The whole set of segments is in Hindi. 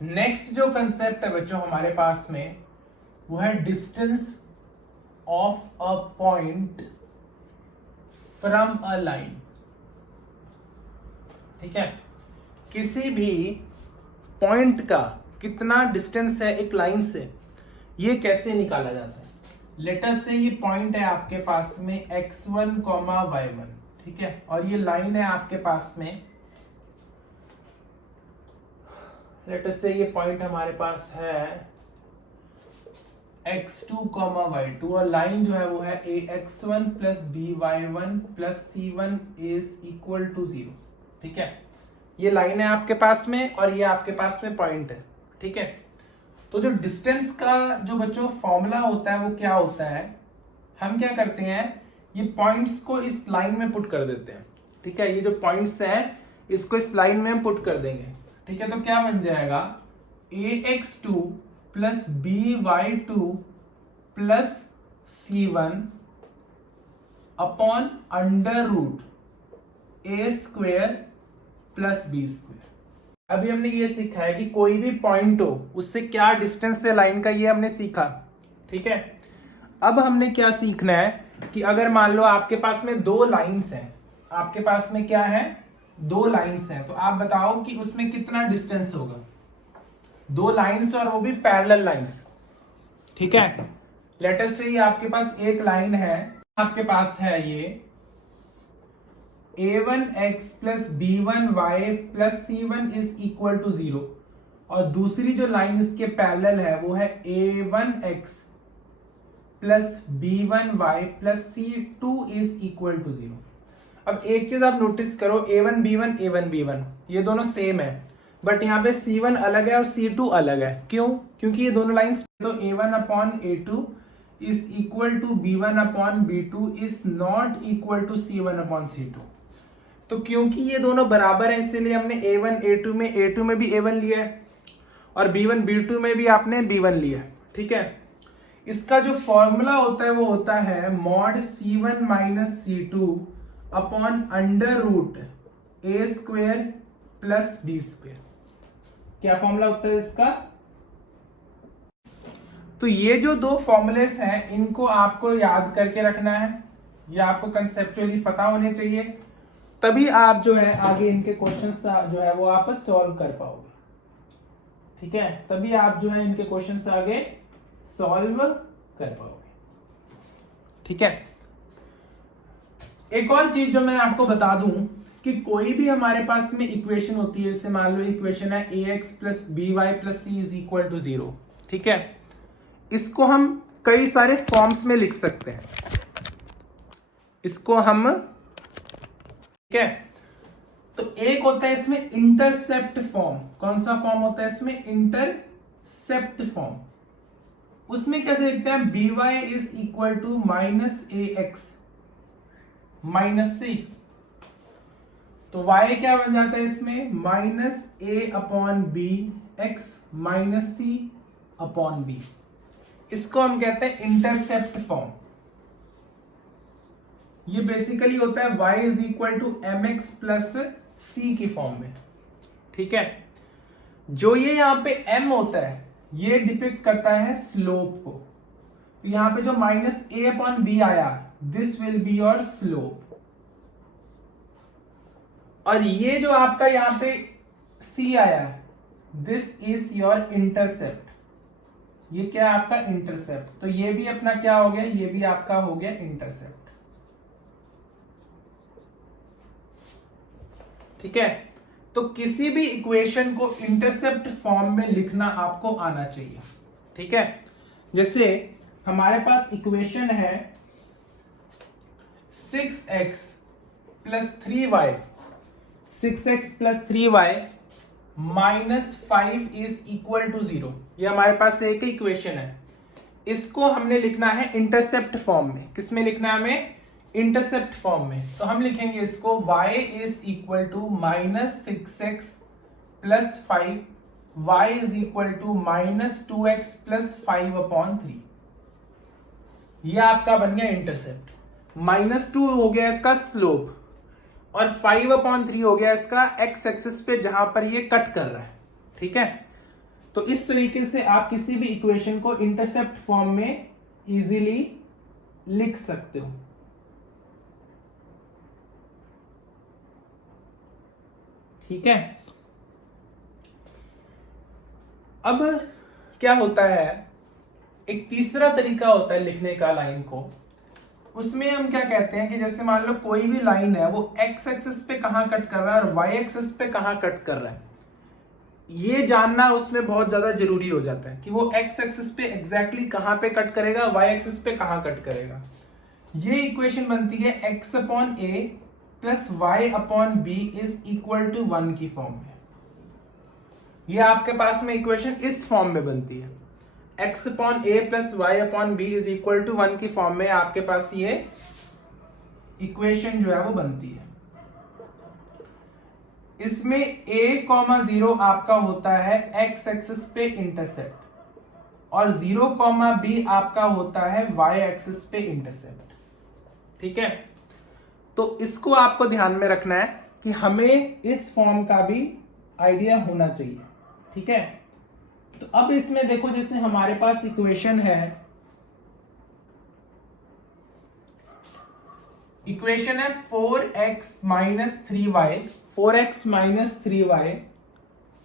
नेक्स्ट जो कंसेप्ट है बच्चों हमारे पास में वो है distance of a point from a line. ठीक है, किसी भी पॉइंट का कितना डिस्टेंस है एक लाइन से, ये कैसे निकाला जाता है। लेट अस से ये पॉइंट है आपके पास में x1, y1, ठीक है, और ये लाइन है आपके पास में, लेट अस से ये पॉइंट हमारे पास है x2, y2, और लाइन जो है वो है ax1 plus by1 plus c1 is equal to 0। ठीक है, ये लाइन है आपके पास में और ये आपके पास में पॉइंट है। ठीक है, तो जो डिस्टेंस का जो बच्चों फॉर्मूला होता है वो क्या होता है, हम क्या करते हैं, ये पॉइंट्स को इस लाइन में पुट कर देते हैं। ठीक है, ये जो पॉइंट्स है इसको इस लाइन में हम पुट कर देंगे। ठीक है, तो क्या बन जाएगा ax2 plus by2 plus c1 upon under root a square plus b square. अभी हमने ये सीखा है कि कोई भी पॉइंट हो उससे क्या डिस्टेंस है लाइन का, ये हमने सीखा। ठीक है, अब हमने क्या सीखना है कि अगर मान लो आपके पास में दो लाइंस हैं, आपके पास में क्या है, दो लाइंस हैं, तो आप बताओ कि उसमें कितना डिस्टेंस होगा। दो लाइंस और वो भी पैरेलल लाइंस। ठीक है, लेट अस से ये आपके पास एक लाइन है, आपके पास है ये a1x plus b1y plus c1 is equal to 0, और दूसरी जो लाइन इसके पैरेलल है वो है a1x plus b1y plus c2 is equal to 0। अब एक चीज आप नोटिस करो, a1b1 ये दोनों सेम है, बट यहाँ पे c1 अलग है और c2 अलग है। क्यों? क्योंकि ये दोनों लाइंस, तो a1 upon a2 is equal to b1 upon b2 is not equal to c1 upon c2। तो क्योंकि ये दोनों बराबर है इसलिए हमने a1 a2 में भी a1 लिया है और b1 b2 में भी आपने b1 लिया है। ठीक है, इसका जो फॉर्मूला होता है वो होता है mod c1 minus c2 upon under root a square plus b square. क्या फॉर्मूला होता है इसका? तो ये जो दो फॉर्मूलेस हैं इनको आपको याद करके रखना है, ये आपको कंसेप्चुअली पता होने चाहिए, तभी आप जो है आगे इनके क्वेश्चंस जो है वो आप सॉल्व कर पाओगे। ठीक है, तभी आप जो है इनके क्वेश्चंस आगे सॉल्व कर पाओगे। ठीक है, एक और चीज जो मैं आपको बता दूं कि कोई भी हमारे पास में इक्वेशन होती है, जैसे मान लो इक्वेशन है ax plus by plus c is equal to 0। ठीक है, इसको हम कई सारे फॉर्म्स में लिख सकते हैं, इसको हम, ठीक है, तो एक होता है इसमें इंटरसेप्ट फॉर्म। कौन सा फॉर्म होता है इसमें? Intercept form. उसमें कैसे लिखते हैं, by is equal to minus ax minus c, तो y क्या बन जाता है इसमें, minus a upon b x minus c upon b। इसको हम कहते हैं इंटरसेप्ट फॉर्म। ये बेसिकली होता है y is equal to mx plus c की फॉर्म में। ठीक है, जो ये यहां पे m होता है ये डिपिक्ट करता है स्लोप को, तो यहां पे जो माइनस a अपॉन b आया this will be your slope, और ये जो आपका यहां पे c आया दिस इज योर इंटरसेप्ट। ये क्या है आपका इंटरसेप्ट, तो ये भी अपना क्या हो गया, ये भी आपका हो गया इंटरसेप्ट। ठीक है, तो किसी भी इक्वेशन को इंटरसेप्ट फॉर्म में लिखना आपको आना चाहिए। ठीक है, जैसे हमारे पास इक्वेशन है 6x plus 3y, 6x plus 3y minus 5 is equal to 0। ये हमारे पास एक इक्वेशन है, इसको हमने लिखना है इंटरसेप्ट फॉर्म में। किसमें लिखना है हमें? इंटरसेप्ट फॉर्म में। तो हम लिखेंगे इसको y is equal to minus 6x plus 5, y is equal to minus 2x plus 5 upon 3। यह आपका बन गया इंटरसेप्ट। -2 हो गया इसका स्लोप और 5 अपॉन 3 हो गया इसका एक्स एक्सिस पे जहां पर ये कट कर रहा है। ठीक है, तो इस तरीके से आप किसी भी इक्वेशन को इंटरसेप्ट फॉर्म में इजीली लिख सकते हो। ठीक है, अब क्या होता है, एक तीसरा तरीका होता है लिखने का लाइन को। उसमें हम क्या कहते हैं कि जैसे मान लो कोई भी लाइन है वो एक्स एक्सिस पे कहां कट कर रहा है और वाई एक्सिस पे कहां कट कर रहा है, ये जानना उसमें बहुत ज्यादा जरूरी हो जाता है कि वो एक्स एक्सिस पे एग्जैक्टली कहां पे कट करेगा, वाई एक्सिस पे कहां कट करेगा। ये इक्वेशन बनती है x upon a plus y upon b is equal to 1 की फॉर्म में। ये आपके पास में इक्वेशन इस फॉर्म में बनती है, x upon a plus y upon b is equal to 1 की फॉर्म में आपके पास ये इक्वेशन जो है वो बनती है। इसमें a,0 आपका होता है x एक्सिस पे इंटरसेप्ट और 0,b आपका होता है y एक्सिस पे इंटरसेप्ट। ठीक है, तो इसको आपको ध्यान में रखना है कि हमें इस फॉर्म का भी आइडिया होना चाहिए। ठीक है, तो अब इसमें देखो जैसे हमारे पास इक्वेशन है, इक्वेशन है 4x minus 3y, 4x minus 3y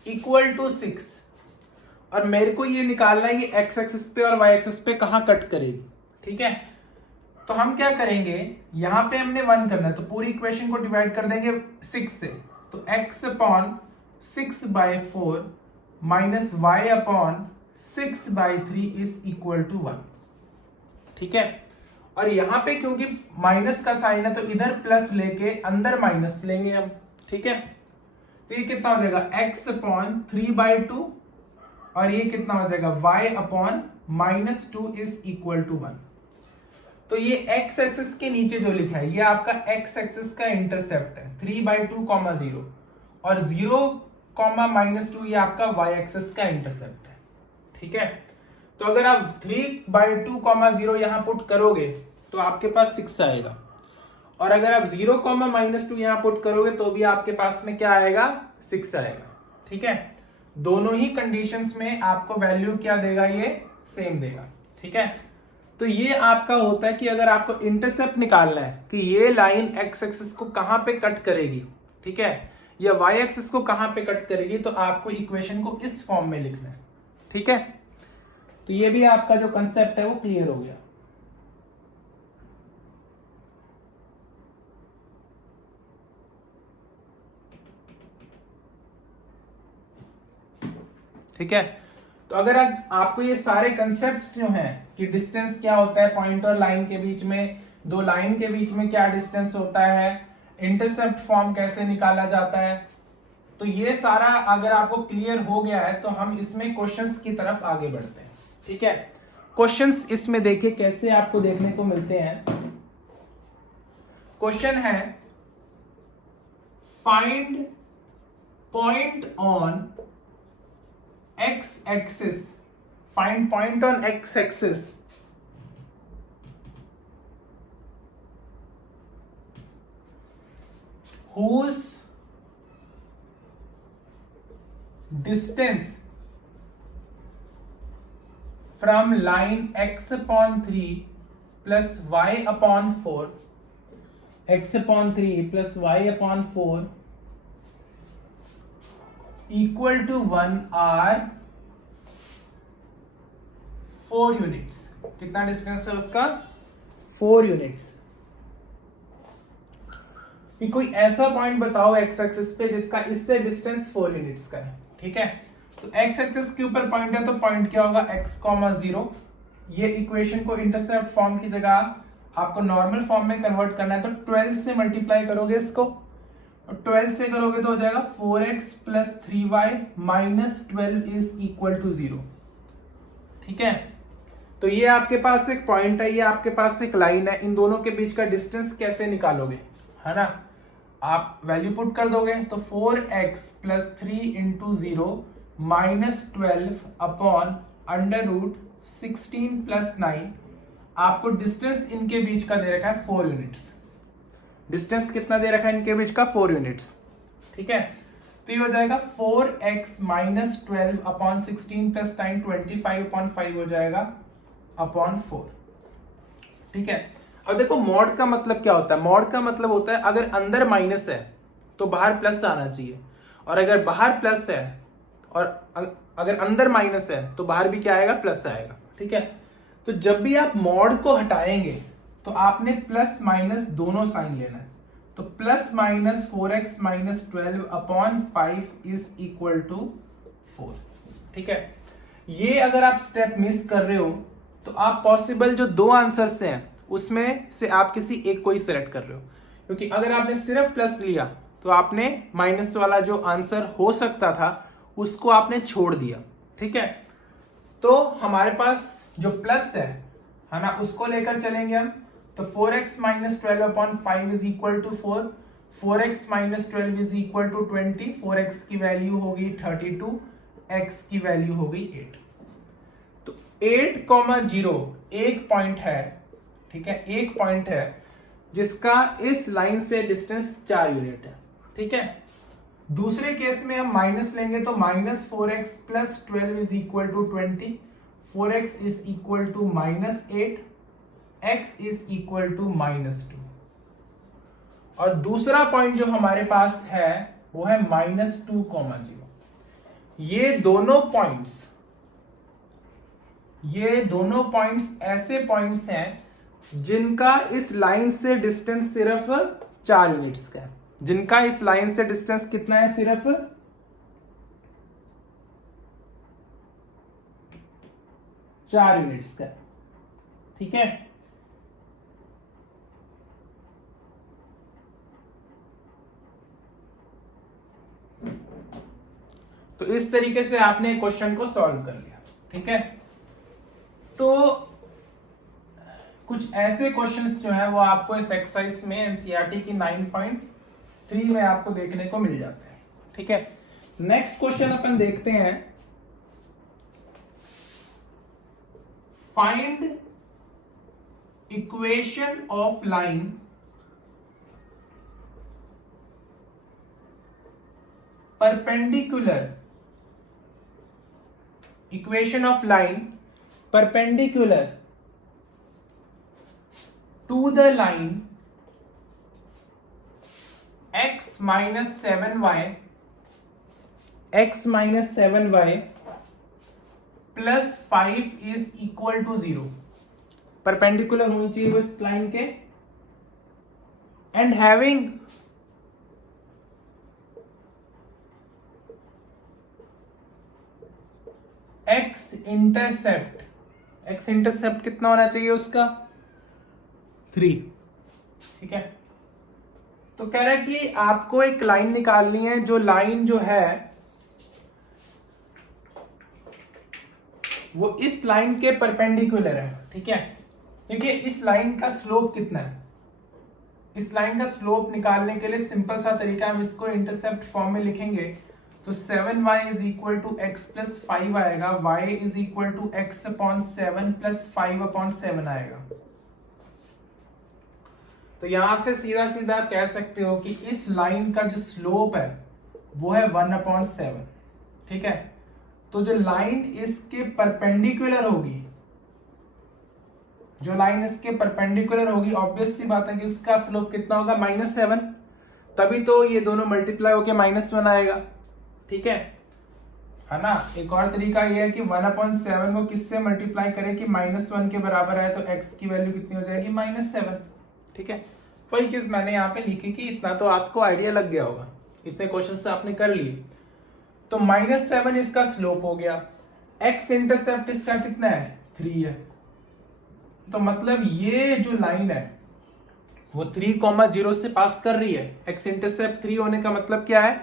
equal to 6, और मेरे को ये निकालना है ये x एक्सिस पे और y एक्सिस पे कहां कट करेगी। ठीक है, तो हम क्या करेंगे, यहां पे हमने 1 करना है तो पूरी इक्वेशन को डिवाइड कर देंगे 6 से, तो x upon 6/4 minus y upon 6/3 is equal to 1। ठीक है, और यहां पे क्योंकि माइनस का साइन है तो इधर प्लस लेके अंदर माइनस लेंगे हम। ठीक है, तो ये कितना हो जाएगा x अपॉन 3/2 और ये कितना हो जाएगा y upon -2 is equal to 1। तो ये x एक्सिस के नीचे जो लिखा है ये आपका x एक्सिस का इंटरसेप्ट है 3/2,0 और 0,-2 ये आपका y एक्सिस का इंटरसेप्ट है। ठीक है, तो अगर आप 3/2,0 यहां पुट करोगे तो आपके पास 6 आएगा, और अगर आप 0,-2 यहां पुट करोगे तो भी आपके पास में क्या आएगा, 6 आएगा। ठीक है, दोनों ही कंडीशंस में आपको वैल्यू क्या देगा, ये सेम देगा। ठीक है, तो ये आपका होता है कि अगर आपको इंटरसेप्ट निकालना है कि ये लाइन x एक्सिस को कहां पे कट करेगी, ठीक है, या y एक्सिस को कहां पे कट करेगी, तो आपको इक्वेशन को इस फॉर्म में लिखना है। ठीक है, तो ये भी आपका जो कंसेप्ट है वो क्लियर हो गया। ठीक है, तो अगर आपको ये सारे कंसेप्ट्स जो हैं कि डिस्टेंस क्या होता है पॉइंट और लाइन के बीच में, दो लाइन के बीच में क्या डिस्टेंस होता है, इंटरसेप्ट फॉर्म कैसे निकाला जाता है, तो ये सारा अगर आपको क्लियर हो गया है तो हम इसमें क्वेश्चंस की तरफ आगे बढ़ते हैं। ठीक है, क्वेश्चंस इसमें देखिए कैसे आपको देखने को मिलते हैं। क्वेश्चन है find point on x axis, find point on x axis whose distance from line x upon 3 plus y upon 4, x upon 3 plus y upon 4 equal to 1 are 4 units. कितना डिस्टेंस है उसका, 4 यूनिट्स। कोई ऐसा पॉइंट बताओ x एक्सिस पे जिसका इससे डिस्टेंस 4 यूनिट्स का है। ठीक है, तो x एक्सिस के ऊपर पॉइंट है तो पॉइंट क्या होगा, x, 0। ये इक्वेशन को इंटरसेप्ट फॉर्म की जगह आपको नॉर्मल फॉर्म में कन्वर्ट करना है तो 12 से मल्टीप्लाई करोगे इसको, और 12 से करोगे तो हो जाएगा 4x plus 3y minus 12 is equal to 0। ठीक है, तो ये आपके पास एक पॉइंट है, ये आपके पास एक लाइन है, इन दोनों के बीच का डिस्टेंस कैसे निकालोगे, है ना, आप वैल्यू पुट कर दोगे तो 4x plus 3 into 0 minus 12 upon √16 plus 9, आपको डिस्टेंस इनके बीच का दे रखा है 4 यूनिट्स। डिस्टेंस कितना दे रखा है इनके बीच का, 4 यूनिट्स। ठीक है, तो ये हो जाएगा 4x minus 12 upon 16 plus 9 25 upon 5 हो जाएगा अपॉन 4। ठीक है, अब देखो मॉड का मतलब क्या होता है। मॉड का मतलब होता है अगर अंदर माइनस है तो बाहर प्लस आना चाहिए, और अगर बाहर प्लस है और अगर अंदर माइनस है तो बाहर भी क्या आएगा, प्लस आएगा। ठीक है, तो जब भी आप मॉड को हटाएंगे तो आपने प्लस माइनस दोनों साइन लेना है। तो plus minus 4x minus 12 upon 5 is equal to 4। ठीक है, ये अगर आप स्टेप मिस कर रहे हो तो आप पॉसिबल जो दो आंसर्स हैं उसमें से आप किसी एक को ही सिलेक्ट कर रहे हो, क्योंकि अगर आपने सिर्फ प्लस लिया तो आपने माइनस वाला जो आंसर हो सकता था उसको आपने छोड़ दिया। ठीक है, तो हमारे पास जो प्लस है ना, उसको लेकर चलेंगे हम। तो 4x minus 12 upon 5 is equal to 4, 4x minus 12 is equal to 20, 4x की वैल्यू होगी 32, x की वैल्यू होगी 8। तो 8,0 एक पॉइंट है। ठीक है, एक पॉइंट है जिसका इस लाइन से डिस्टेंस 4 यूनिट है। ठीक है, दूसरे केस में हम माइनस लेंगे तो minus 4x plus 12 is equal to 20, 4x is equal to minus 8, x is equal to minus 2। और दूसरा पॉइंट जो हमारे पास है वो है माइनस 2,0। ये दोनों पॉइंट्स ऐसे पॉइंट्स हैं जिनका इस लाइन से डिस्टेंस सिर्फ 4 यूनिट्स का है। जिनका इस लाइन से डिस्टेंस कितना है, सिर्फ 4 यूनिट्स का। ठीक है, तो इस तरीके से आपने क्वेश्चन को सॉल्व कर लिया। ठीक है, तो कुछ ऐसे क्वेश्चंस जो है वो आपको इस एक्सरसाइज में एनसीईआरटी की 9.3 में आपको देखने को मिल जाते हैं। ठीक है, नेक्स्ट क्वेश्चन अपन देखते हैं। Find equation of line perpendicular, equation of line perpendicular to the line x minus 7y plus 5 is equal to 0। Perpendicular होनी चाहिए वो इस लाइन के, एंड हैविंग x इंटरसेप्ट कितना होना चाहिए उसका, 3। ठीक है, तो कह रहा है कि आपको एक लाइन निकालनी है, जो लाइन जो है वो इस लाइन के परपेंडिकुलर है। ठीक है, देखिए इस लाइन का स्लोप कितना है। इस लाइन का स्लोप निकालने के लिए सिंपल सा तरीका, हम इसको इंटरसेप्ट फॉर्म में लिखेंगे तो 7y is equal to x plus 5 आएगा, y is equal to x upon 7 plus 5 upon 7 आएगा। तो यहां से सीधा सीधा कह सकते हो कि इस लाइन का जो स्लोप है वो है 1/7। ठीक है, तो जो लाइन इसके परपेंडिकुलर होगी, जो लाइन इसके परपेंडिकुलर होगी, ऑब्वियस सी बात है कि उसका स्लोप कितना होगा, -7। तभी तो ये दोनों मल्टीप्लाई होके -1 आएगा। ठीक है ना। एक और तरीका ये है कि 1/7 को किससे मल्टीप्लाई करें कि -1 के बराबर आए, तो x की वैल्यू कितनी हो जाएगी, -7। ठीक है, वही चीज मैंने यहाँ पे लिखी कि इतना तो आपको आइडिया लग गया होगा, इतने क्वेश्चन से आपने कर लिए। तो -7 इसका स्लोप हो गया, x इंटरसेप्ट इसका कितना है, 3 है। तो मतलब ये जो लाइन है वो 3,0 से पास कर रही है। x इंटरसेप्ट 3 होने का मतलब क्या है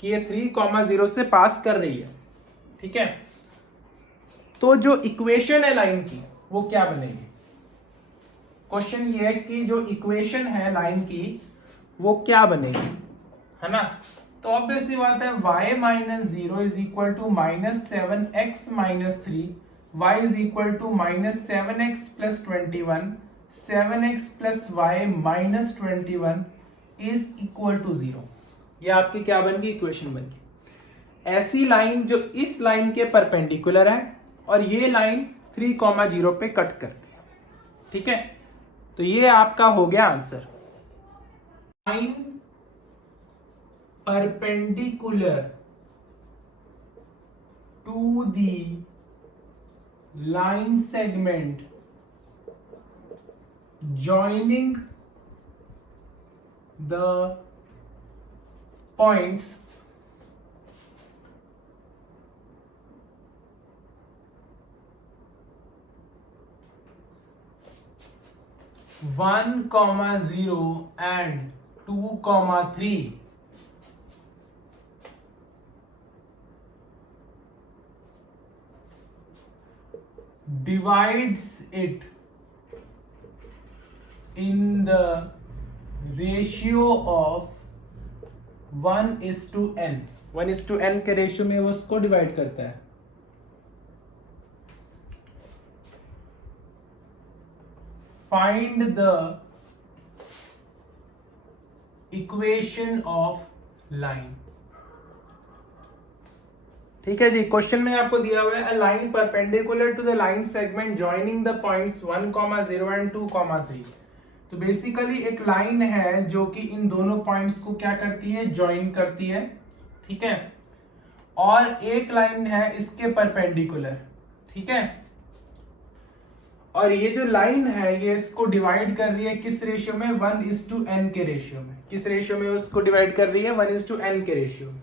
कि ये 3,0 से पास कर रही है। ठीक है, तो जो इक्वेशन है लाइन की वो क्या बनेगी। क्वेश्चन ये है कि जो इक्वेशन है लाइन की वो क्या बनेगी, है ना। तो ऑब्वियस सी बात है y minus 0 is equal to -7x minus 3, y is equal to -7x plus 21, 7x plus y minus 21 is equal to 0। ये आपकी क्या बन गई, इक्वेशन बन गई। ऐसी लाइन जो इस लाइन के परपेंडिकुलर है और ये लाइन 3,0 पे कट करती है। ठीक है, तो ये आपका हो गया answer. Line perpendicular to the line segment joining the points 1,0 and 2,3 divides it in the ratio of 1:n। 1:n के रेशियो में वो उसको डिवाइड करता है। Find the equation of line. ठीक है जी, क्वेश्चन में आपको दिया हुआ है a line perpendicular to the line segment joining the points 1,0 and 2,3। तो बेसिकली एक लाइन है जो कि इन दोनों पॉइंट्स को क्या करती है, ज्वाइन करती है। ठीक है, और एक लाइन है इसके परपेंडिकुलर। ठीक है, और ये जो लाइन है ये इसको डिवाइड कर रही है किस रेशियो में, 1:n के रेशियो में। किस रेशियो में उसको डिवाइड कर रही है, 1:n के रेशियो में।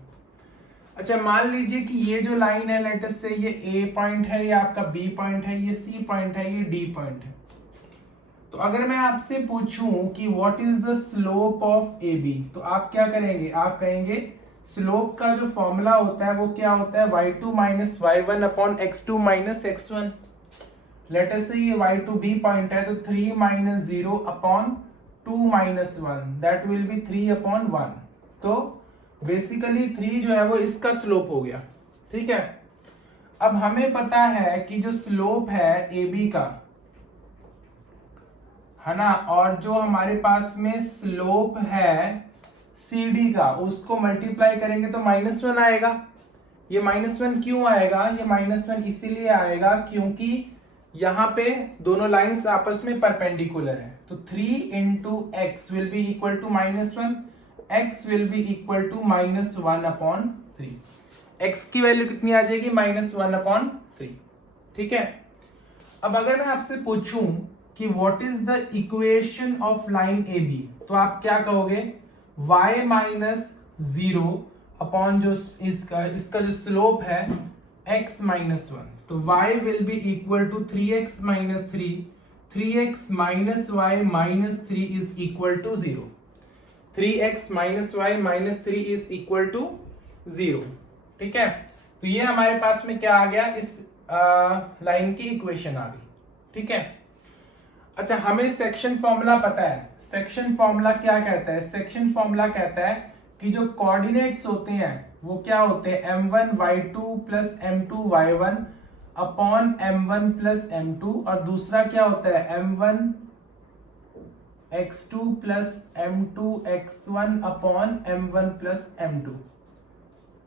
अच्छा, मान लीजिए कि ये जो लाइन है लेट अस से ये ए पॉइंट है, ये आपका बी पॉइंट है, ये सी पॉइंट है, ये डी पॉइंट है। तो अगर मैं आपसे पूछूं कि what is the slope of a b, तो आप क्या करेंगे, आप कहेंगे स्लोप का जो फॉर्मूला होता है वो क्या होता है, y2 minus y1 upon x2 minus x1। Let us से ये y2 बी पॉइंट है तो 3 minus 0 upon 2 minus 1 that will be 3 upon 1। तो बेसिकली 3 जो है वो इसका स्लोप हो गया। ठीक है, अब हमें पता है कि जो स्लोप है ए बी का है ना, और जो हमारे पास में स्लोप है सी डी का, उसको मल्टीप्लाई करेंगे तो -1 आएगा। ये -1 क्यों आएगा, ये -1 इसीलिए आएगा क्योंकि यहां पे दोनों लाइंस आपस में परपेंडिकुलर है। तो 3 into x will be equal to -1, x will be equal to -1/3। x की वैल्यू कितनी आ जाएगी, -1/3। ठीक है, अब अगर मैं आपसे पूछूं कि what is the equation of line a b, तो आप क्या कहोगे, y माइनस 0 अपॉन जो इसका जो स्लोप है x माइनस 1। तो y will be equal to 3x minus 3, 3x minus y minus 3 is equal to 0। 3x minus y minus 3 is equal to 0। ठीक है, तो ये हमारे पास में क्या आ गया, इस लाइन की इक्वेशन आ गई। ठीक है, अच्छा हमें सेक्शन फॉर्मूला पता है। सेक्शन फॉर्मूला क्या कहता है, सेक्शन फॉर्मूला कहता है कि जो कोऑर्डिनेट्स होते हैं वो क्या होते हैं, m1 y2 plus m2 y1 upon m1 plus m2, और दूसरा क्या होता है m1 x2 plus m2 x1 upon m1 plus m2।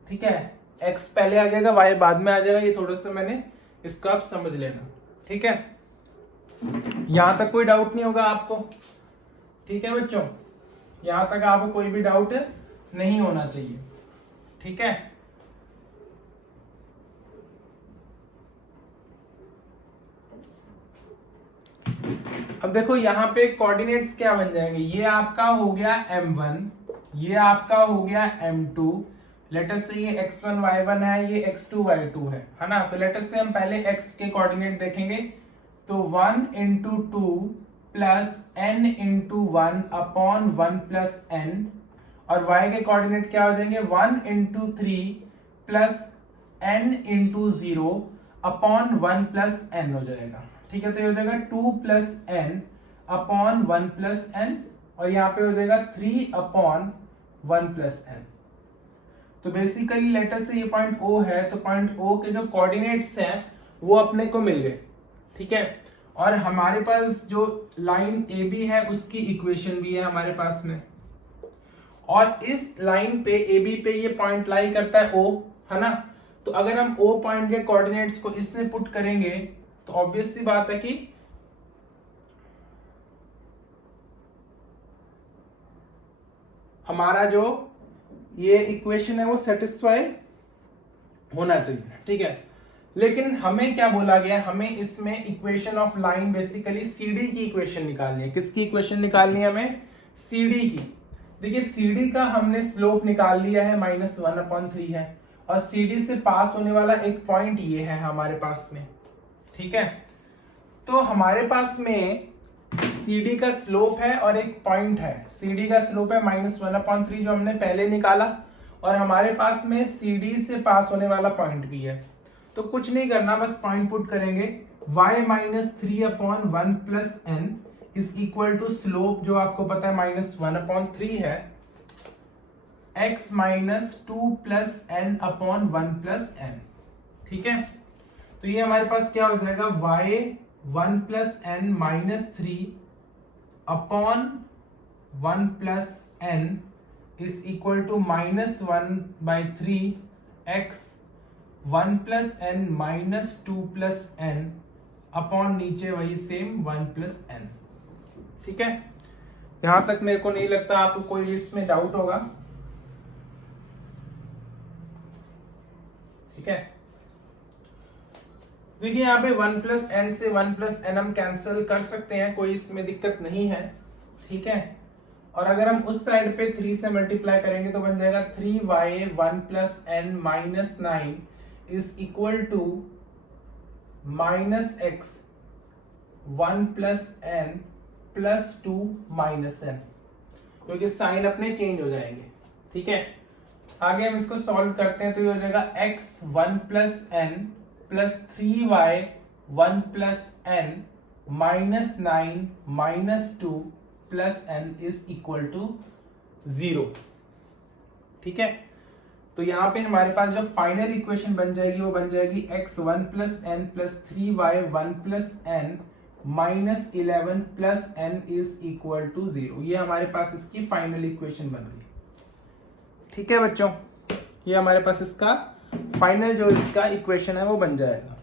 ठीक है, x पहले आ जाएगा, y बाद में आ जाएगा, ये थोड़ा सा मैंने इसको आप समझ लेना। ठीक है, यहां तक कोई डाउट नहीं होगा आपको। ठीक है बच्चों, यहां तक आपको कोई भी डाउट नहीं होना चाहिए। ठीक है, अब देखो यहाँ पे कोऑर्डिनेट्स क्या बन जाएंगे, ये आपका हो गया m1, ये आपका हो गया m2। लेटस से ये x1 y1 है, ये x2 y2 है ना। तो लेटस से हम पहले x के कोऑर्डिनेट देखेंगे, तो 1 into 2 plus n into 1 upon 1 plus n, और y के कोऑर्डिनेट क्या हो जाएंगे, 1 into 3 plus n into 0 upon 1 plus n हो जाएगा। ठीक है, तो ये हो जाएगा 2 plus n upon 1 plus n, और यहाँ पे हो जाएगा 3 अपॉन 1 प्लस n। तो बेसिकली लेटर से ये पॉइंट O है, तो पॉइंट O के जो कोऑर्डिनेट्स हैं वो अपने को मिल गए। ठीक है, और हमारे पास जो लाइन AB है उसकी इक्वेशन भी है हमारे पास में, और इस लाइन पे AB पे ये पॉइंट लाई करता है O। है ना। तो अगर हम O पॉइंट के कोऑर्डिनेट्स को इसमें पुट करेंगे तो ऑब्वियस सी बात है कि हमारा जो ये इक्वेशन है वो सेटिस्फाई होना चाहिए, ठीक है। लेकिन हमें क्या बोला गया, हमें इसमें equation of line basically CD की इक्वेशन निकालनी है। किसकी इक्वेशन निकालनी है हमें? CD की। देखिए CD का हमने स्लोप निकाल लिया है -1/3 है, और CD से पास होने वाला एक पॉइंट ये है हमारे पास में, ठीक है। तो हमारे पास में CD का स्लोप है और एक पॉइंट है। CD का स्लोप है -1/3 जो हमने पहले निकाला, और हमारे पास में CD से पास होने वाला पॉइंट भी है। तो कुछ नहीं करना, बस पॉइंट पुट करेंगे, y-3/1 plus n is equal to slope जो आपको पता है -1/3 है, x -2 plus n/1 plus n, ठीक है। तो ये हमारे पास क्या हो जाएगा, y1 plus n -3/1 plus n is equal to -1/3 x 1 plus n -2 plus n upon नीचे वही सेम 1 प्लस n, ठीक है। यहां तक मेरे को नहीं लगता आपको कोई इसमें डाउट होगा, ठीक है। देखिए यहाँ पे 1 प्लस n से 1 प्लस n हम कैंसिल कर सकते हैं, कोई इसमें दिक्कत नहीं है, ठीक है। और अगर हम उस साइड पे 3 से मल्टीप्लाई करेंगे तो बन जाएगा 3y 1 plus n minus 9 is equal to -x 1 plus n plus 2 minus n, क्योंकि साइन अपने चेंज हो जाएंगे, ठीक है। आगे हम इसको सॉल्व करते हैं तो ये हो जाएगा x 1 plus n plus 3y 1 plus n minus 9 minus 2 plus n is equal to 0, ठीक है। तो यहाँ पे हमारे पास जो फाइनल इक्वेशन बन जाएगी वो बन जाएगी x 1 plus n plus 3y 1 plus n minus 11 plus n is equal to 0। ये हमारे पास इसकी फाइनल इक्वेशन बन गई, ठीक है बच्चों। ये हमारे पास इसका फाइनल जो इसका इक्वेशन है वो बन जाएगा।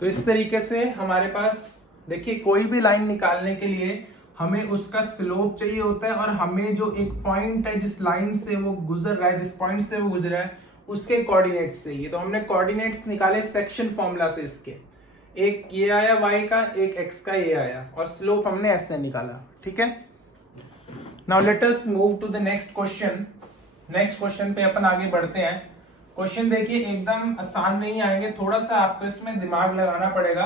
तो इस तरीके से हमारे पास देखिए कोई भी लाइन निकालने के लिए हमें उसका स्लोप चाहिए होता है, और हमें जो एक पॉइंट है जिस लाइन से वो गुजर रहा है, जिस पॉइंट से वो गुजर रहा है उसके कोऑर्डिनेट्स चाहिए। तो हमने कोऑर्डिनेट्स निकाले सेक्शन फॉर्मूला से, इसके एक ये आया y का, एक x का ये आया, और स्लोप हमने ऐसे निकाला, ठीक है। Now let us move to the next question. Next question पे अपन आगे बढ़ते हैं। क्वेश्चन देखिए एकदम आसान नहीं आएंगे, थोड़ा सा आपको इसमें दिमाग लगाना पड़ेगा,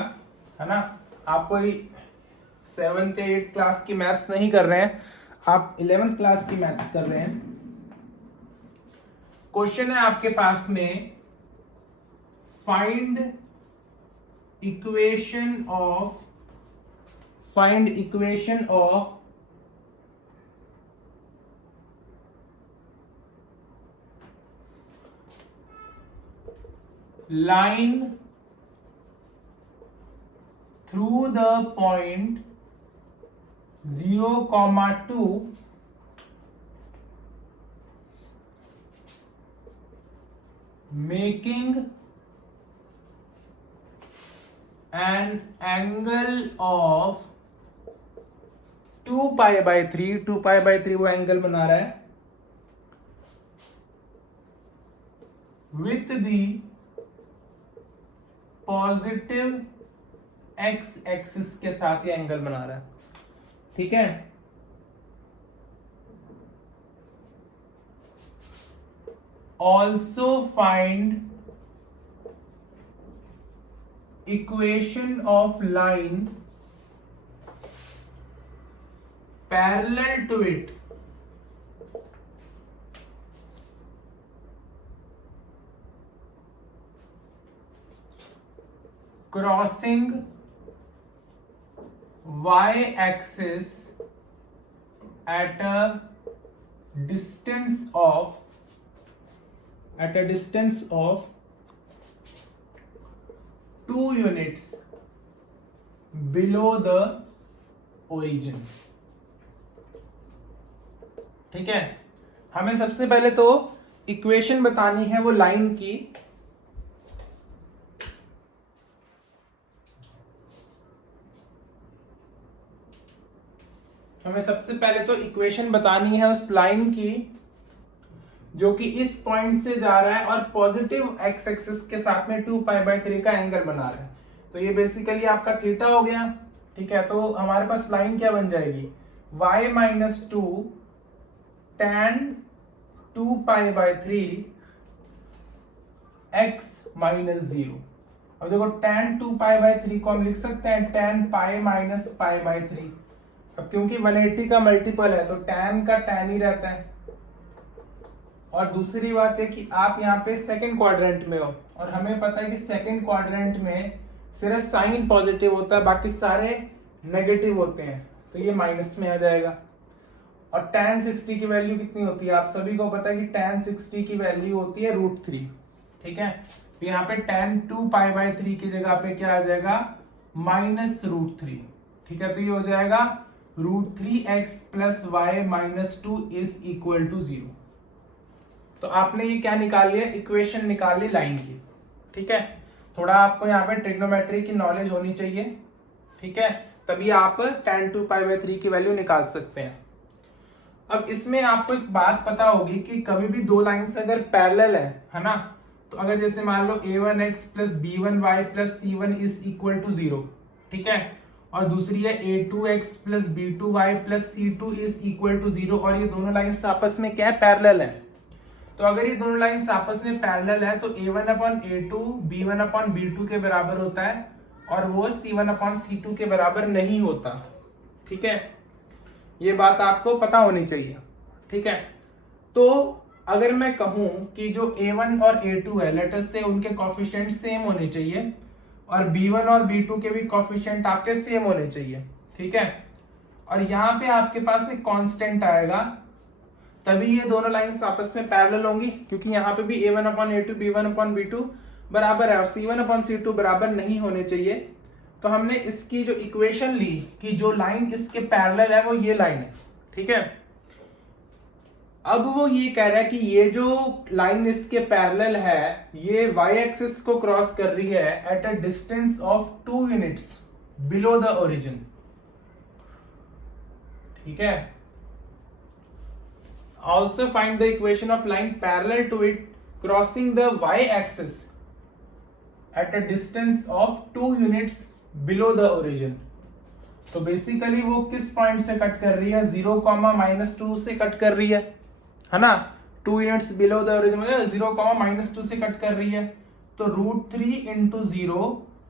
है ना। आप कोई 7th या 8th क्लास की मैथ्स नहीं कर रहे हैं, आप 11th क्लास की मैथ्स कर रहे हैं। क्वेश्चन है आपके पास में, find equation of line through the point 0,2 making an angle of 2π/3। 2π/3 वो एंगल बना रहा है with the positive x axis के साथ ये एंगल बना रहा है, ठीक है। Also find equation of line parallel to it crossing y-axis at a distance of 2 units below the origin. ठीक है, हमें सबसे पहले तो इक्वेशन बतानी है वो लाइन की। हमें सबसे पहले तो इक्वेशन बतानी है उस लाइन की जो कि इस पॉइंट से जा रहा है और पॉजिटिव एक्स एक्सिस के साथ में 2π/3 का एंगल बना रहा है। तो ये बेसिकली आपका थीटा हो गया। ठीक है, तो हमारे पास लाइन क्या बन जाएगी, y-2 tan 2π/3 x - 0। अब देखो tan 2π/3 को हम लिख सकते हैं tan π - π/3। अब क्योंकि 180 का मल्टीपल है तो tan का tan ही रहता है। और दूसरी बात है कि आप यहाँ पे सेकंड क्वाड्रेंट में हो और हमें पता है कि सेकंड क्वाड्रेंट में सिर्फ साइन पॉजिटिव होता है, बाकी सारे नेगेटिव होते हैं, तो ये माइनस में आ जाएगा। और tan 60 की वैल्यू कितनी होती है, आप सभी को पता है कि tan 60 की वैल्यू होती है √3। ठीक है, तो यहाँ पे tan 2π/3 की जगह पे क्या आ जाएगा, -√3। ठीक है, तो ये हो जाएगा √3x + y - 2 = 0। तो आपने ये क्या निकाल लिया, इक्वेशन निकाल ली लाइन की। ठीक है, थोड़ा आपको यहाँ पे ट्रिग्नोमेट्री की नॉलेज होनी चाहिए। ठीक है, तभी आप tan 2π/3 की वैल्यू निकाल सकते हैं। अब इसमें आपको एक बात पता होगी कि कभी भी दो लाइंस अगर पैरेलल है ना, तो अगर जैसे मान लो a1x + b1y + c1 = 0। ठीक है, और दूसरी है a2x + b2y + c2 = 0, और ये दोनों लाइंस आपस में क्या है, पैरेलल है। तो अगर ये दोनों लाइंस आपस में पैरेलल है तो a1/a2 b1/b2 के बराबर होता है और वो c1/c2 के बराबर नहीं होता। ठीक है, ये बात आपको पता होनी चाहिए। ठीक है, तो अगर मैं कहूं कि जो a1 और a2 है, लेट अस से उनके कोफिशिएंट सेम होने चाहिए और b1 और b2 के भी कोफिशिएंट आपके सेम होने चाहिए। ठीक है, और यहाँ पे आपके पास एक कांस्टेंट आएगा, तभी ये दोनों लाइंस आपस में पैरेलल होंगी, क्योंकि यहाँ पे भी a1/a2 b1/b2 बराबर है और c1/c2 बराबर नहीं होने चाहिए। तो हमने इसकी जो इक्वेशन ली कि जो लाइन इसके पैरेलल है वो ये लाइन है। ठीक है, अब वो ये कह रहा है कि ये जो लाइन इसके पैरेलल है ये y एक्सिस को क्रॉस कर रही है at a distance of 2 units below the origin. ठीक है, also find the equation of line parallel to it crossing the y-axis at a distance of 2 units below the origin। तो बेसिकली वो किस पॉइंट से कट कर रही है, 0, -2 से कट कर रही है ना। 2 यूनिट्स बिलो द ओरिजिन मतलब 0, -2 से कट कर रही है। तो √3 × 0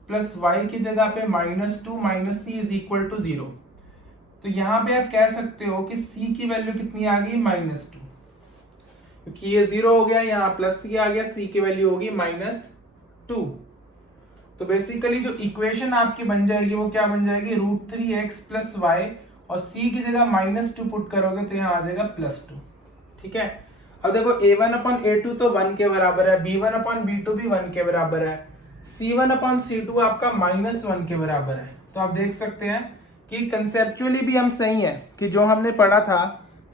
+ y की जगह पे -2 - c = 0। तो यहां पे आप कह सकते हो कि c की वैल्यू कितनी आ गई, -2, क्योंकि ये 0 हो गया, यहाँ +c आ गया, c की वैल्यू होगी -2। तो बेसिकली जो इक्वेशन आपकी बन जाएगी वो क्या बन जाएगी, √3x + y, और c की जगह -2 पुट करोगे तो यहाँ आ जाएगा +2। ठीक है, अब देखो a1/a2 तो 1 के बराबर है, b1/b2 भी 1 के बराबर है, c1/c2 आपका -1 के बराबर है। तो आप देख सकते हैं कि कंसेप्चुअली भी हम सही है कि जो हमने पढ़ा था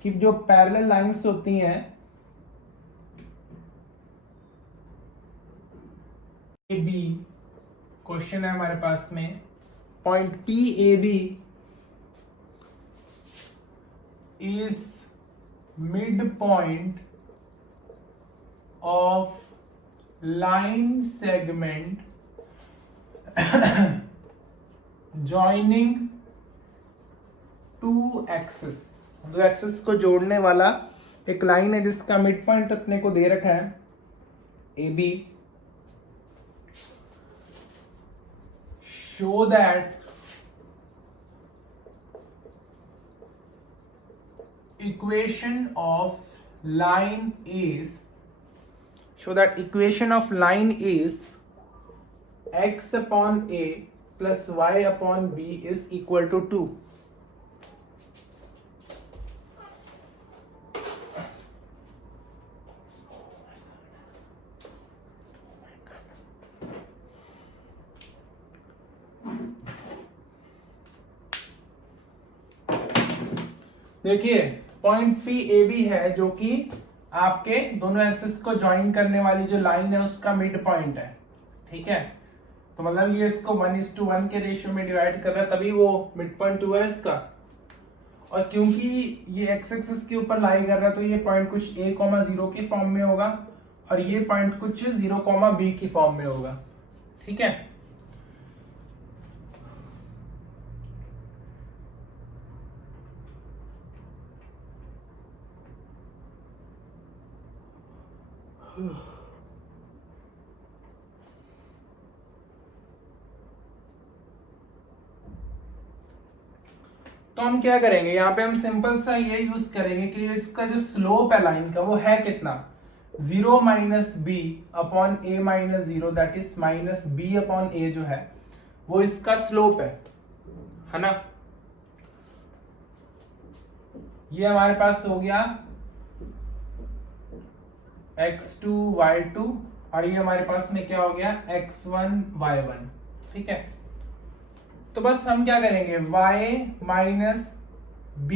कि जो पैरेलल लाइंस होती हैं ए बी, क्वेश्चन है हमारे पास में, point P A B is mid point of line segment joining 2 axis. दो एक्सिस को जोड़ने वाला एक लाइन है जिसका मिड पॉइंट अपने को दे रखा है A B. Show that equation of line is x/a plus y/b is equal to 2. देखिए पॉइंट पी ए बी है जो कि आपके दोनों एक्सिस को ज्वाइन करने वाली जो लाइन है उसका मिड पॉइंट है, ठीक है। तो मतलब ये इसको 1:1 के रेशियो में डिवाइड कर रहा है, तभी वो मिड पॉइंट हुआ है इसका। और क्योंकि ये एक्स एक्सिस के ऊपर लाई कर रहा है तो ये पॉइंट कुछ a, 0 के फॉर्म में होगा और ये पॉइंट कुछ 0, b की फॉर्म में होगा, ठीक है। तो हम क्या करेंगे, यहाँ पे हम सिंपल सा ये यूज करेंगे कि इसका जो स्लोप है लाइन का वो है कितना, 0 - b upon a - 0 that is -b upon a जो है वो इसका स्लोप है ना। ये हमारे पास हो गया x2 y2 और ये हमारे पास में क्या हो गया x1 y1, ठीक है। तो बस हम क्या करेंगे, y minus b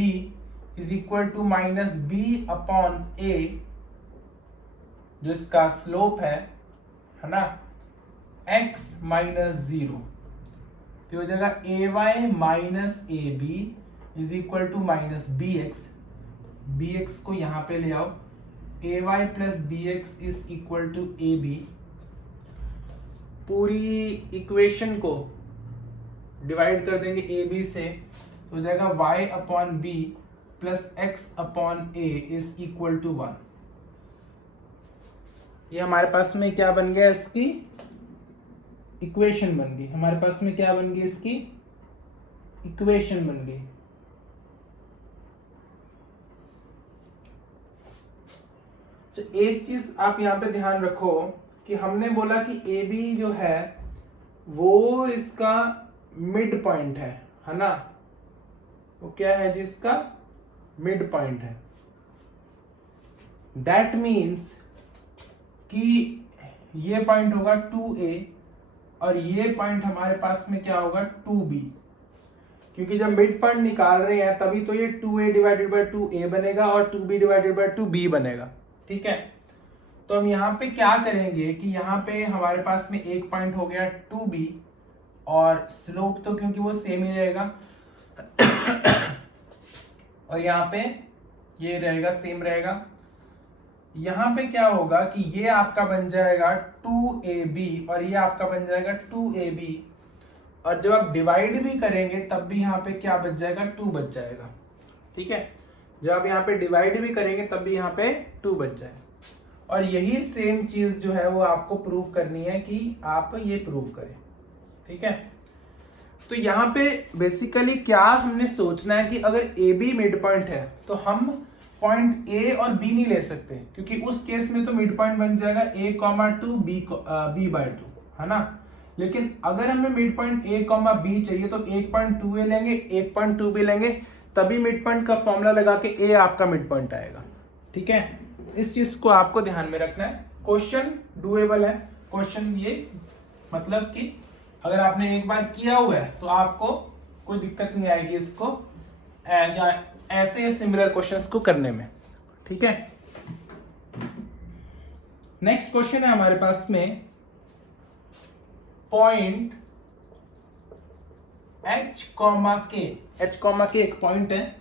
is equal to -b upon a जो इसका स्लोप है ना, x - 0 तो हो जाएगा ay minus ab is equal to -bx, bx को यहां पे ले आओ, ay plus bx is equal to ab। पूरी इक्वेशन को डिवाइड कर देंगे ab से तो हो जाएगा y upon b plus x upon a is equal to 1। ये हमारे पास में क्या बन गया, इसकी इक्वेशन बन गई। हमारे पास में क्या बन गई, इसकी इक्वेशन बन गई। तो एक चीज आप यहां पे ध्यान रखो कि हमने बोला कि ए बी जो है वो इसका मिड पॉइंट है ना। वो क्या है जिसका मिड पॉइंट है। दैट मीन्स कि ये पॉइंट होगा 2a और ये पॉइंट हमारे पास में क्या होगा 2b, क्योंकि जब मिड पॉइंट निकाल रहे हैं तभी तो ये 2a डिवाइडेड बाय 2a बनेगा और 2b डिवाइडेड बाय 2b बनेगा, ठीक है। तो हम यहाँ पे क्या करेंगे कि यहाँ पे हमारे पास में एक पॉइंट हो गया 2b और स्लोप तो क्योंकि वो सेम ही रहेगा और यहाँ पे ये रहेगा सेम रहेगा। यहाँ पे क्या होगा कि ये आपका बन जाएगा 2ab और ये आपका बन जाएगा 2ab और जब आप डिवाइड भी करेंगे तब भी यहाँ पे क्या बच जाएगा, 2 बच जाएगा, ठीक है। जब आप यहाँ पे डिवाइड भी करेंगे तब भी यहाँ पे 2 बच जाएगा। और यही सेम चीज जो है वो आपको प्रूव करनी है कि आप ये प्रूव करें, ठीक है। तो यहाँ पे बेसिकली क्या हमने सोचना है कि अगर ए बी मिड पॉइंट है तो हम पॉइंट ए और बी नहीं ले सकते, क्योंकि उस केस में तो मिड पॉइंट बन जाएगा a, 2 b/2 है ना। लेकिन अगर हमें मिड पॉइंट a, b चाहिए तो 1.2a लेंगे, 1.2b लेंगे, तभी मिड पॉइंट का फॉर्मूला लगा के a आपका मिड पॉइंट आएगा, ठीक है। इस चीज को आपको ध्यान में रखना है। क्वेश्चन डुएबल है। क्वेश्चन ये मतलब कि अगर आपने एक बार किया हुआ है तो आपको कोई दिक्कत नहीं आएगी इसको ऐसे सिमिलर क्वेश्चंस को करने में, ठीक है। नेक्स्ट क्वेश्चन है हमारे पास में point h, k। h, k एक पॉइंट है,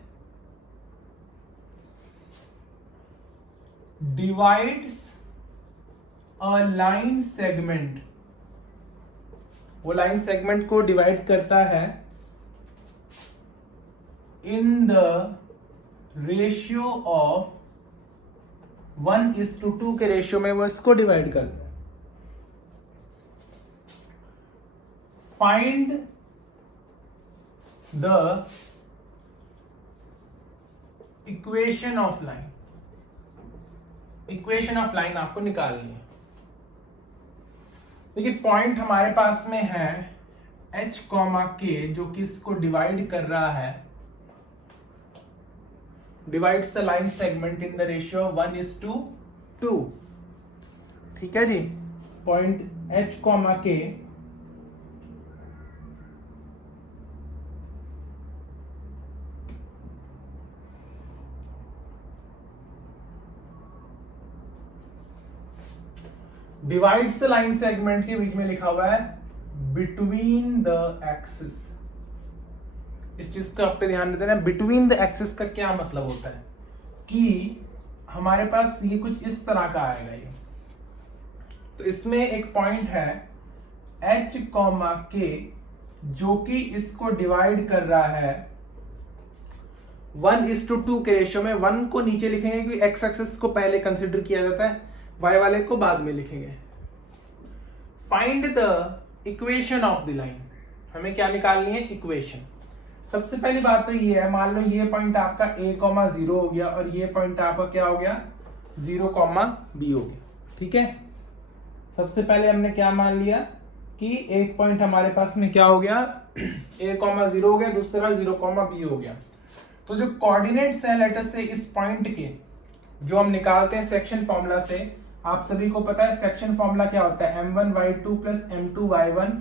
डिवाइड्स अ लाइन सेगमेंट। वो लाइन सेगमेंट को डिवाइड करता है इन द रेशियो ऑफ 1:2 के रेशियो में वो इसको डिवाइड करता है। Find the equation of line. Equation of line आपको निकालनी है। देखिए पॉइंट हमारे पास में है h, k जो कि इसको डिवाइड कर रहा है, divides the line segment in the ratio 1:2, ठीक है जी। Point h, k divides line segment के बीच में लिखा हुआ है बिटवीन द एक्सिस। इस चीज का आप पे ध्यान देते हैं। बिटवीन द एक्सिस का क्या मतलब होता है कि हमारे पास ये कुछ इस तरह का आएगा ये। तो इसमें एक पॉइंट है h, k जो कि इसको डिवाइड कर रहा है 1:2 के रेशियो में। 1 को नीचे लिखेंगे क्योंकि x एक्सिस को पहले कंसिडर किया जाता है, y वाले को बाद में लिखेंगे। Find the equation of the line. हमें क्या निकालनी है? इक्वेशन। सबसे पहली बात तो ये है, मान लो ये पॉइंट आपका a, 0 हो गया और ये पॉइंट आपका क्या हो गया? 0, b हो गया। ठीक है, सबसे पहले हमने क्या मान लिया कि एक पॉइंट हमारे पास में क्या हो गया? a, 0 हो गया, दूसरा 0, b हो गया। तो जो कोऑर्डिनेट्स हैं लेट अस से इस पॉइंट के, जो हम निकालते हैं सेक्शन फॉर्मूला से, आप सभी को पता है सेक्शन फॉर्मूला क्या होता है? m1y2 plus m2y1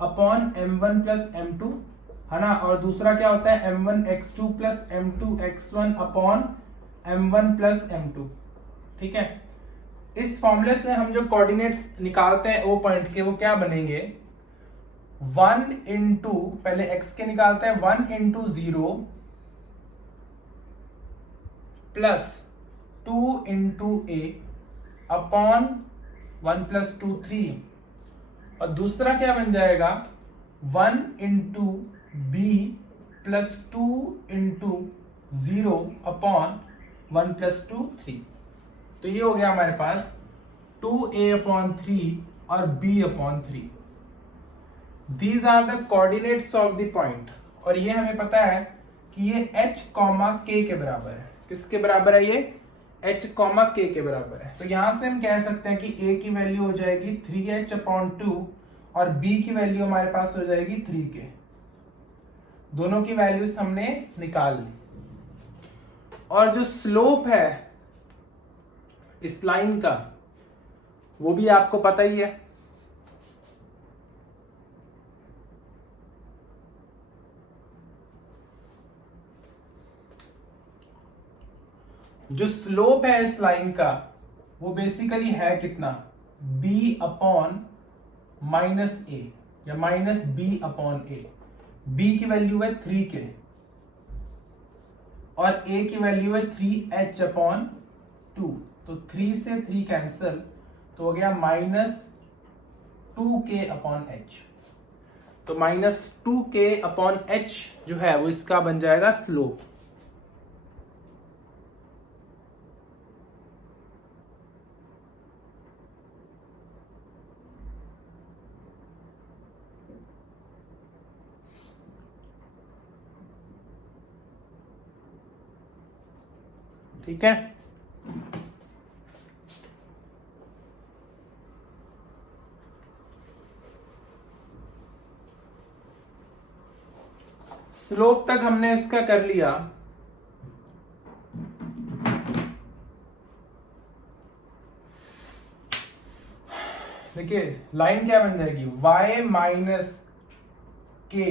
upon m1 plus m2, है ना। और दूसरा क्या होता है? m1x2 plus m2x1 upon m1 plus m2। ठीक है, इस फॉर्मूले से हम जो कोऑर्डिनेट्स निकालते हैं ओ पॉइंट के, वो क्या बनेंगे? 1 इंटू, पहले x के निकालते हैं, 1 into 0 plus 2 into a upon 1 plus 2 3, और दूसरा क्या बन जाएगा? 1 into b plus 2 into 0 upon 1 plus 2 3। तो ये हो गया हमारे पास 2a अपॉन 3 और b upon 3। These are the coordinates of the point. और ये हमें पता है कि ये h, k के बराबर है। किसके बराबर है ये? h, k के बराबर है। तो यहां से हम कह सकते हैं कि a की वैल्यू हो जाएगी 3h अपॉन 2 और b की वैल्यू हमारे पास हो जाएगी 3k। दोनों की वैल्यूज हमने निकाल ली। और जो स्लोप है इस लाइन का, वो भी आपको पता ही है। जो स्लोप है इस लाइन का वो बेसिकली है कितना? b अपॉन माइनस ए या माइनस b अपॉन ए। b की वैल्यू है 3k और a की वैल्यू है 3h अपॉन 2। तो 3 से 3 कैंसल, तो हो गया माइनस 2k अपॉन h। तो माइनस 2k अपॉन h जो है वो इसका बन जाएगा स्लोप। ठीक है, स्लोप तक हमने इसका कर लिया। देखिए लाइन क्या बन जाएगी? y minus k,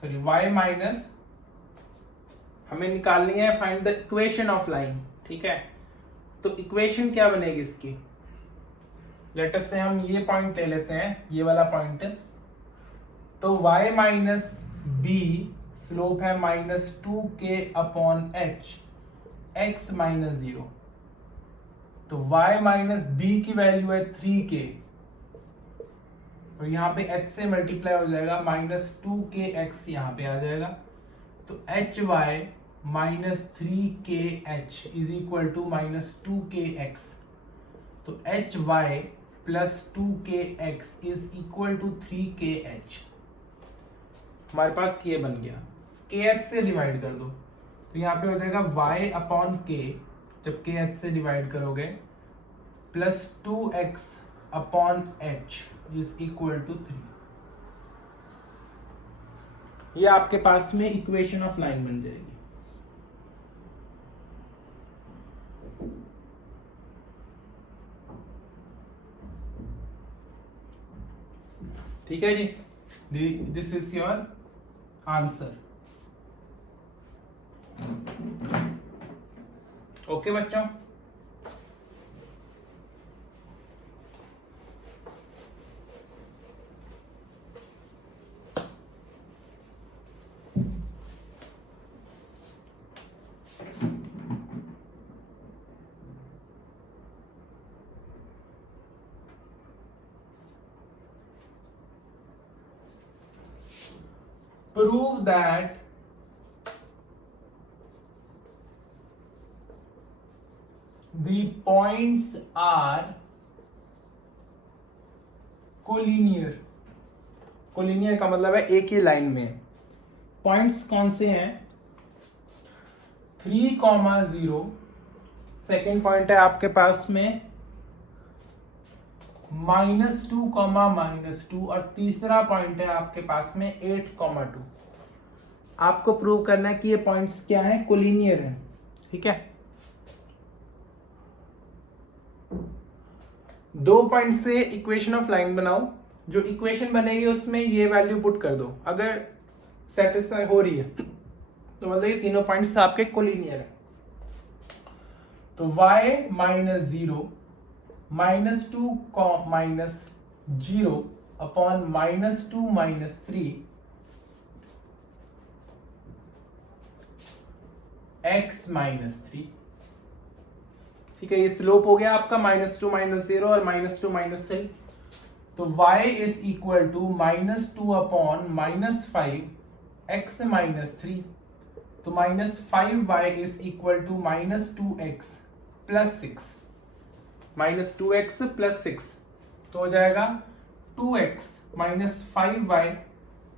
sorry y minus, हमें निकालनी है find the equation of line. ठीक है, तो इक्वेशन क्या बनेगी इसकी? लेट अस से हम ये पॉइंट ले लेते हैं, ये वाला पॉइंट। तो y माइनस b स्लोप है minus 2k upon h, x minus 0। तो y माइनस b की वैल्यू है 3k, और यहां पे h से मल्टीप्लाई हो जाएगा, माइनस 2kx यहां पे आ जाएगा। तो hy minus 3kh is equal to minus 2kx। तो hy plus 2kx is equal to 3kh। हमारे पास ये बन गया। kh से डिवाइड कर दो तो यहाँ पे हो जाएगा y अपॉन k, जब kh से डिवाइड करोगे, plus 2x upon h is equal to 3। ये आपके पास में इक्वेशन ऑफ लाइन बन जाएगी। ठीक है जी, this is your answer. Okay बच्चों। Prove that the points are collinear. Collinear का मतलब है एक ही लाइन में। पॉइंट्स कौन से हैं? 3,0, सेकेंड पॉइंट है आपके पास में -2, -2, और तीसरा पॉइंट है आपके पास में 8,2। आपको प्रूव करना है कि ये पॉइंट्स क्या है, कोलिनियर है। ठीक है, 2 पॉइंट से इक्वेशन ऑफ लाइन बनाओ। जो इक्वेशन बनेगी उसमें ये वैल्यू पुट कर दो। अगर सेटिस्फाई हो रही है तो मतलब ये तीनों पॉइंट्स आपके कोलिनियर है। तो y -0 -2 -0 अपॉन -2 -3 x -3। ठीक है, ये स्लोप हो गया आपका -2 -0 और -2 -3। तो y is equal to -2 upon -5 x -3। तो -5y is equal to -2x plus 6। -2x plus 6 तो हो जाएगा 2x -5y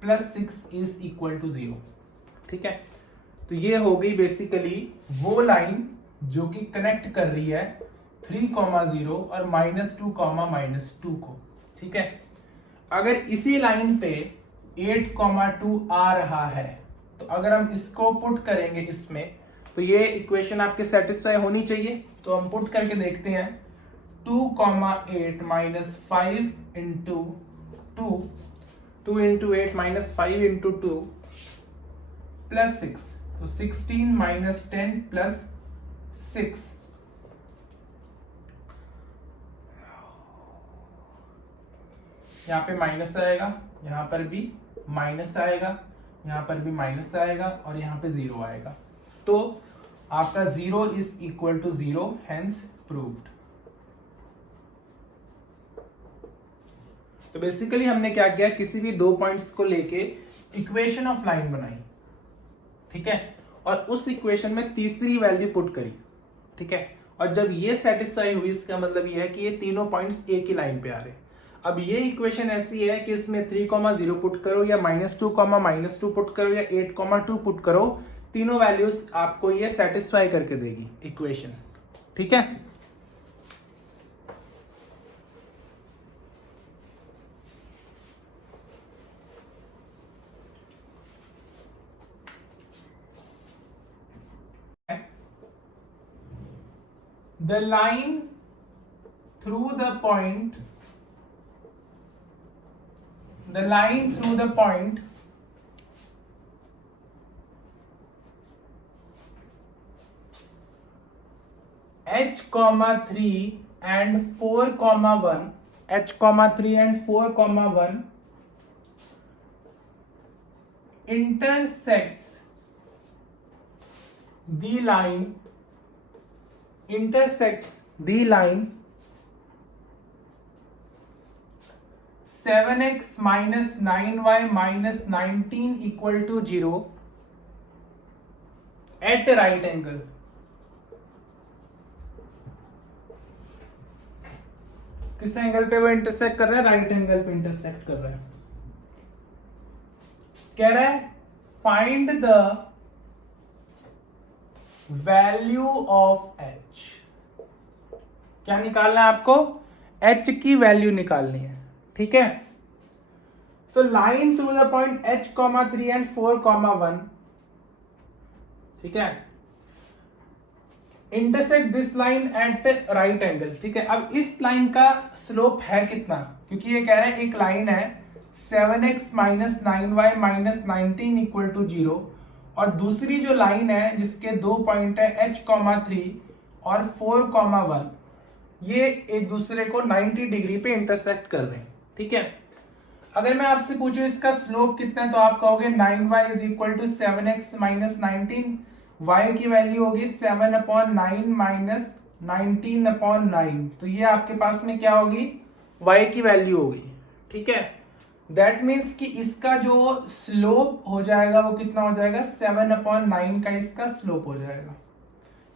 plus 6 is equal to 0। ठीक है, तो ये हो गई बेसिकली वो लाइन जो कि कनेक्ट कर रही है 3,0 और -2, -2 को। ठीक है, अगर इसी लाइन पे 8,2 आ रहा है तो अगर हम इसको पुट करेंगे इसमें तो ये इक्वेशन आपके सेटिस्फाई होनी चाहिए। तो हम पुट करके देखते हैं। 2,8 -5 इंटू 2 इंटू 8 -5 इंटू 2 प्लस 6, तो 16 -10 प्लस 6। यहाँ पे माइनस आएगा, यहाँ पर भी माइनस आएगा, यहाँ पर भी माइनस आएगा और यहाँ पे 0 आएगा। तो आपका 0 is equal to 0, hence proved. तो बेसिकली हमने क्या किया, किसी भी 2 पॉइंट्स को लेके इक्वेशन ऑफ लाइन बनाई। ठीक है, और उस इक्वेशन में तीसरी वैल्यू पुट करी। ठीक है, और जब ये सेटिस्फाई हुई इसका मतलब ये है कि ये तीनों पॉइंट्स एक ही लाइन पे आ रहे हैं। अब ये इक्वेशन ऐसी है कि इसमें 3,0 पुट करो या -2, -2 पुट करो या 8,2 पुट करो, तीनों वैल्यूज आपको ये सेटिस्फाई करके देगी इक्वेशन। ठीक है, the line through the point H,3 and 4,1 H,3 and 4,1 intersects the line 7x minus 9y minus 19 equal to 0 at right angle। किस एंगल पे वो इंटरसेक्ट कर रहा है? राइट एंगल पे इंटरसेक्ट कर रहा है। कह रहा है find the value of h। क्या निकालना है आपको? h की वैल्यू निकालनी है। ठीक है, तो line through the point H,3 and 4,1, ठीक है, intersect this line at right angle. ठीक है, अब इस लाइन का स्लोप है कितना? क्योंकि ये कह रहा है एक लाइन है 7x minus 9y minus 19 equal to 0, और दूसरी जो लाइन है जिसके 2 पॉइंट है H,3 और 4,1, ये एक दूसरे को 90 डिग्री पे इंटरसेक्ट कर रहे हैं। ठीक है, अगर मैं आपसे पूछूं इसका स्लोप कितना है तो आप कहोगे 9y is equal to 7x minus 19, y की वैल्यू होगी 7/9 माइनस 19/9, तो ये आपके पास में क्या होगी? y की वैल्यू होगी। ठीक है, दैट मीन्स कि इसका जो स्लोप हो जाएगा वो कितना हो जाएगा, 7/9 का इसका स्लोप हो जाएगा।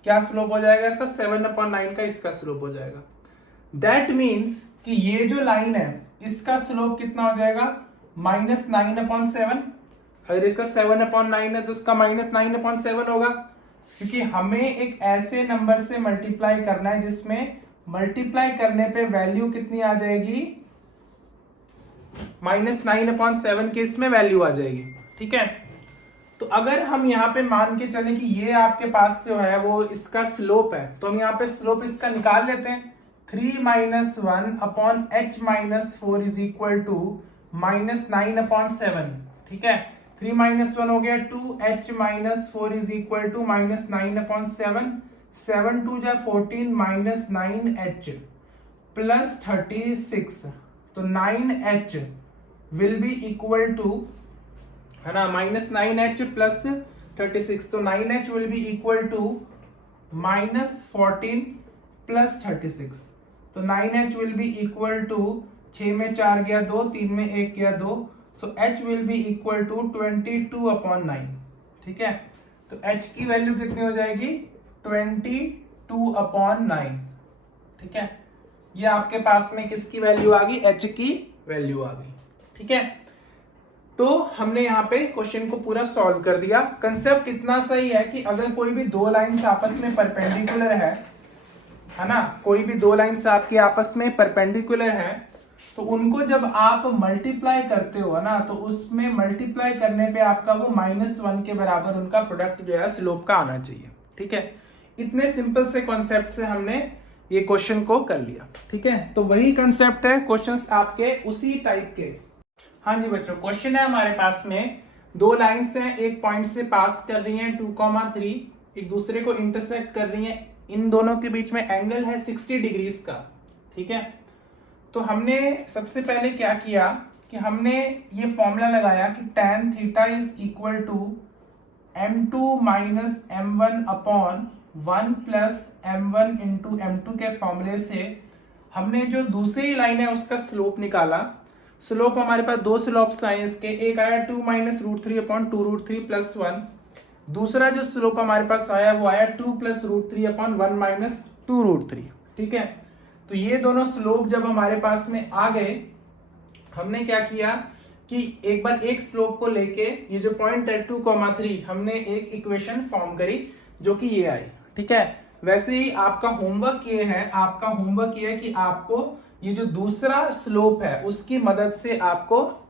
क्या स्लोप हो जाएगा इसका, 7/9 का इसका स्लोप हो जाएगा। दैट मीन्स कि ये जो लाइन है इसका स्लोप कितना हो जाएगा, -9/7। अगर इसका 7/9 है तो इसका -9/7 होगा, क्योंकि हमें एक ऐसे नंबर से मल्टीप्लाई करना है जिसमें मल्टीप्लाई करने पे वैल्यू कितनी आ जाएगी, -9/7 के इसमें वैल्यू आ जाएगी। ठीक है, तो अगर हम यहाँ पे मान के चले कि ये आपके पास जो है वो इसका स्लोप है, तो हम यहाँ पे स्लोप इसका निकाल लेते हैं। 3 - 1/h-4 इज इक्वल टू -9/7। ठीक है, 3 - 1 हो गया 2h-4 इज इक्वल टू -9/7। 7 2 जा 14 -9h प्लस 36, तो 9h will be equal to, है ना, -9h प्लस 36, तो 9h will be equal to -14 plus 36, तो 9h will be equal to 6 में 4 गया 2, 3 में 1 गया 2, so h will be equal to 22/9। ठीक है, तो h की वैल्यू कितनी हो जाएगी, 22/9। ठीक है, ये आपके पास में किसकी वैल्यू आ गई, h की वैल्यू आ गई। ठीक है, तो हमने यहाँ पे क्वेश्चन को पूरा सॉल्व कर दिया। कंसेप्ट इतना सही है कि अगर कोई भी दो लाइंस आपस में परपेंडिकुलर है ना, कोई भी दो लाइंस आपके आपस में परपेंडिकुलर है, तो उनको जब आप मल्टीप्लाई करते हो ना, तो उसमें मल्टीप्लाई करने पे आपका वो -1 के बराबर उनका प्रोडक्ट जो है स्लोप का आना चाहिए। ठीक है, इतने सिंपल से कॉन्सेप्ट से हमने ये क्वेश्चन को कर लिया। ठीक है, तो वही कंसेप्ट है, क्वेश्चंस आपके उसी टाइप के। हाँ जी बच्चों, क्वेश्चन है हमारे पास में, दो लाइंस हैं, एक पॉइंट से पास कर रही हैं 2,3, एक दूसरे को इंटरसेक्ट कर रही हैं, इन दोनों के बीच में एंगल है 60 डिग्रीज का। ठीक है, तो हमने सबसे पहले क्या किया कि हमने ये फॉर्मूला लगाया कि tan theta is equal to m2 - m1/1 plus m1 into m2 के फॉर्मूले से हमने जो दूसरी लाइन है उसका स्लोप निकाला। स्लोप हमारे पास दो स्लोप्स आए इसके, एक आया 2 - √3/2√3 प्लस 1, दूसरा जो स्लोप हमारे पास आया वो आया 2 + √3/1 - 2√3। ठीक है, तो ये दोनों स्लोप जब हमारे पास में आ गए, हमने क्या किया कि एक बार एक स्लोप को लेके ये जो पॉइंट है 2,3, हमने एक इक्वेशन फॉर्म करी जो कि ये आई। ठीक है, वैसे ही आपका होमवर्क ये है, कि आपको ये जो दूसरा स्लोप है उसकी मदद से आपको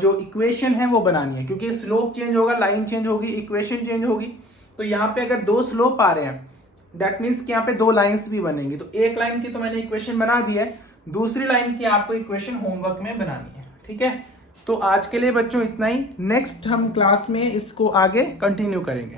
जो इक्वेशन है वो बनानी है, क्योंकि स्लोप चेंज होगा, लाइन चेंज होगी, इक्वेशन चेंज होगी। तो यहाँ पे अगर दो स्लोप आ रहे हैं, दैट मीन्स कि यहाँ पे दो लाइंस भी बनेंगी। तो एक लाइन की तो मैंने इक्वेशन बना दी है, दूसरी लाइन की आपको इक्वेशन होमवर्क में बनानी है। ठीक है, तो आज के लिए बच्चों इतना ही, नेक्स्ट हम क्लास में इसको आगे कंटिन्यू करेंगे।